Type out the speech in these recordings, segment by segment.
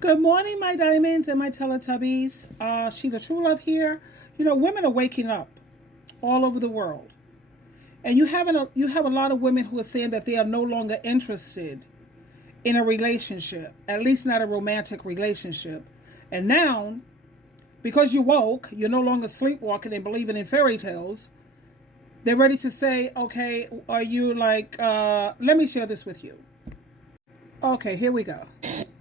Good morning, my diamonds and my Teletubbies. SheilaTruelove here. You know, women are waking up all over the world. And you have a lot of women who are saying that they are no longer interested in a relationship, at least not a romantic relationship. And now, because you woke, you're no longer sleepwalking and believing in fairy tales, they're ready to say, okay, are you let me share this with you. Okay, here we go.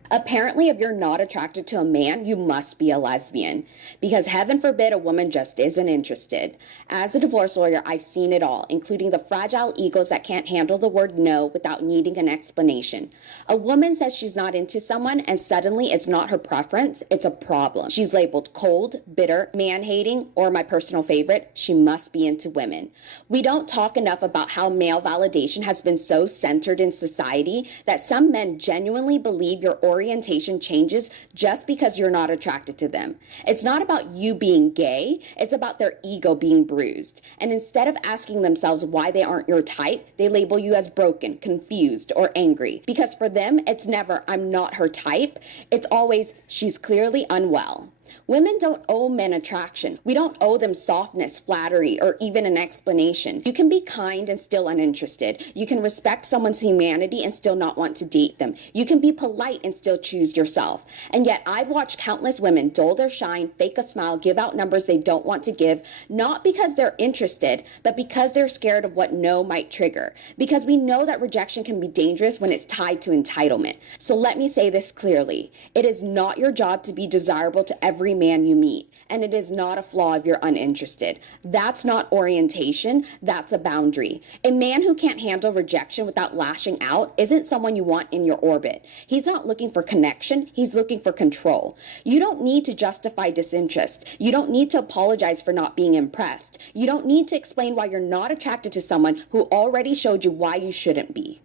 Apparently, if you're not attracted to a man, you must be a lesbian. Because heaven forbid a woman just isn't interested. As a divorce lawyer, I've seen it all, including the fragile egos that can't handle the word no without needing an explanation. A woman says she's not into someone, and suddenly it's not her preference, it's a problem. She's labeled cold, bitter, man-hating, or my personal favorite, she must be into women. We don't talk enough about how male validation has been so centered in society that some men genuinely believe your orientation changes just because you're not attracted to them. It's not about you being gay, it's about their ego being bruised. And instead of asking themselves why they aren't your type, they label you as broken, confused, or angry. Because for them, it's never, I'm not her type. It's always, she's clearly unwell. Women don't owe men attraction. We don't owe them softness, flattery, or even an explanation. You can be kind and still uninterested. You can respect someone's humanity and still not want to date them. You can be polite and still choose yourself. And yet I've watched countless women dull their shine, fake a smile, give out numbers they don't want to give, not because they're interested, but because they're scared of what no might trigger. Because we know that rejection can be dangerous when it's tied to entitlement. So let me say this clearly. It is not your job to be desirable to every man you meet, and it is not a flaw if you're uninterested. That's not orientation, that's a boundary. A man who can't handle rejection without lashing out isn't someone you want in your orbit. He's not looking for connection, he's looking for control. You don't need to justify disinterest. You don't need to apologize for not being impressed. You don't need to explain why you're not attracted to someone who already showed you why you shouldn't be.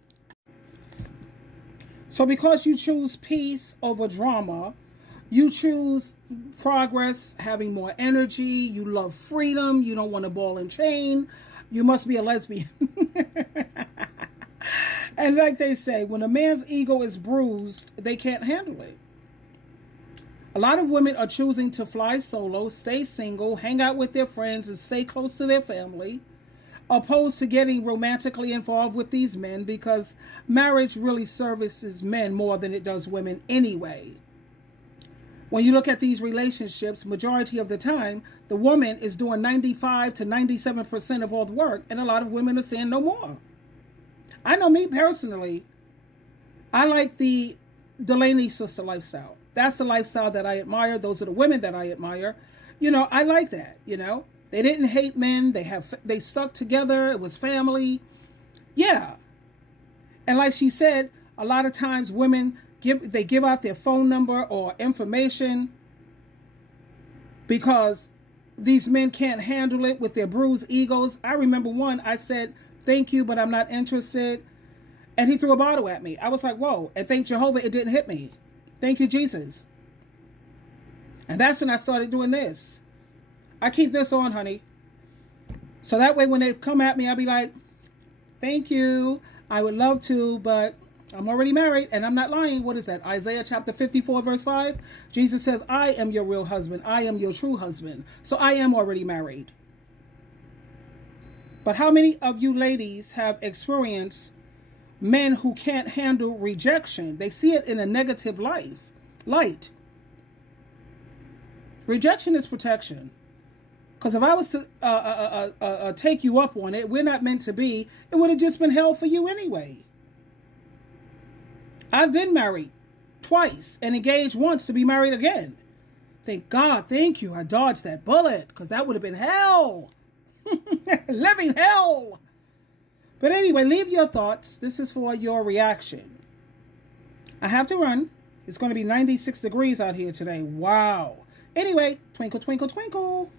So because you choose peace over drama, you choose progress, having more energy, you love freedom, you don't want a ball and chain, you must be a lesbian. And like they say, when a man's ego is bruised, they can't handle it. A lot of women are choosing to fly solo, stay single, hang out with their friends, and stay close to their family, opposed to getting romantically involved with these men, because marriage really services men more than it does women anyway. When you look at these relationships, majority of the time, the woman is doing 95 to 97% of all the work, and a lot of women are saying no more. I know me personally, I like the Delaney sister lifestyle. That's the lifestyle that I admire. Those are the women that I admire. You know, I like that, you know. They didn't hate men. They stuck together. It was family. Yeah. And like she said, a lot of times women give out their phone number or information because these men can't handle it with their bruised egos. I remember one, I said, thank you, but I'm not interested. And he threw a bottle at me. I was like, whoa. And thank Jehovah, it didn't hit me. Thank you, Jesus. And that's when I started doing this. I keep this on, honey. So that way when they come at me, I'll be like, thank you. I would love to, but I'm already married, and I'm not lying. What is that? Isaiah chapter 54, verse 5. Jesus says, I am your real husband. I am your true husband. So I am already married. But how many of you ladies have experienced men who can't handle rejection? They see it in a negative light. Rejection is protection. Because if I was to take you up on it, we're not meant to be, it would have just been hell for you anyway. I've been married twice and engaged once to be married again. Thank God, thank you, I dodged that bullet, because that would have been hell. Living hell. But anyway, leave your thoughts. This is for your reaction. I have to run. It's going to be 96 degrees out here today. Wow. Anyway, twinkle, twinkle, twinkle.